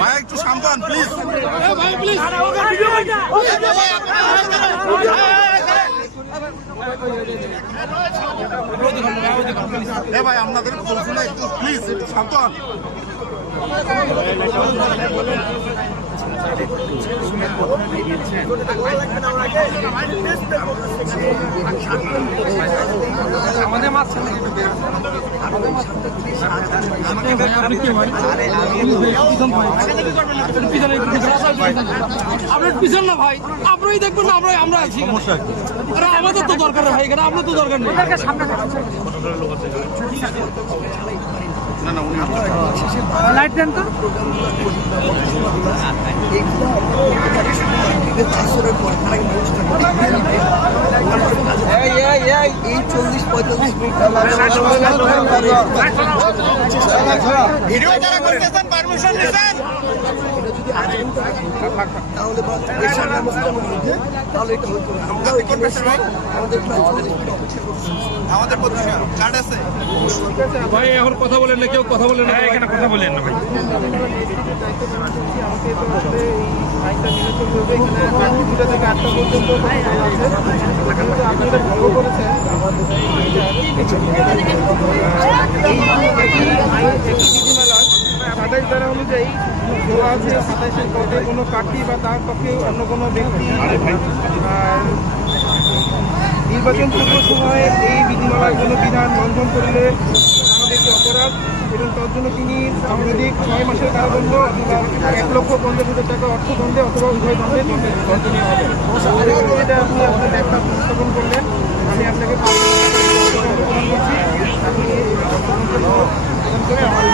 ভাই একটু সাবধান প্লিজ। ভাই আপনাদের বলছি না একটু প্লিজ একটু সাবধান। আমাদের মাছ আপনার পিছন না ভাই, আপনারই দেখবেন না, আমরা আছি। আমাদের তো দরকার ভাই, এখানে আপনার তো দরকার নেই। লাইট দেন তো। এই 40-45 মিনিট ভিডিও যারা করতেছেন পারমিশন দিবেন তাহলে তাহলে এটা হতো না। আমরা ওইখানে আমাদের কার্ড আছে ভাই, এখন কথা বলেন না, কেউ কথা বলেন না, এখানে কথা বলেন না ভাই। সাতাইশ ধারা অনুযায়ী দেওয়া আছে 27-এর পদে কোনো প্রার্থী বা তার পক্ষে অন্য কোনো ব্যক্তি নির্বাচন পূর্ব সময়ে এই বিধিমালার কোনো বিধান লঙ্ঘন করলে আমাদের একটি অপরাধ এবং তার জন্য তিনি সাংবাদিক 6 মাসের কারাদণ্ড অথবা 1,50,000 টাকা অর্থদণ্ডে অথবা উভয় দণ্ডে দণ্ডনীয় হবে। এটা আপনি আপনার ব্যাখ্যা উপস্থাপন করলেন, আমি আপনাকে প্রদান করছি। আপনি করে আমার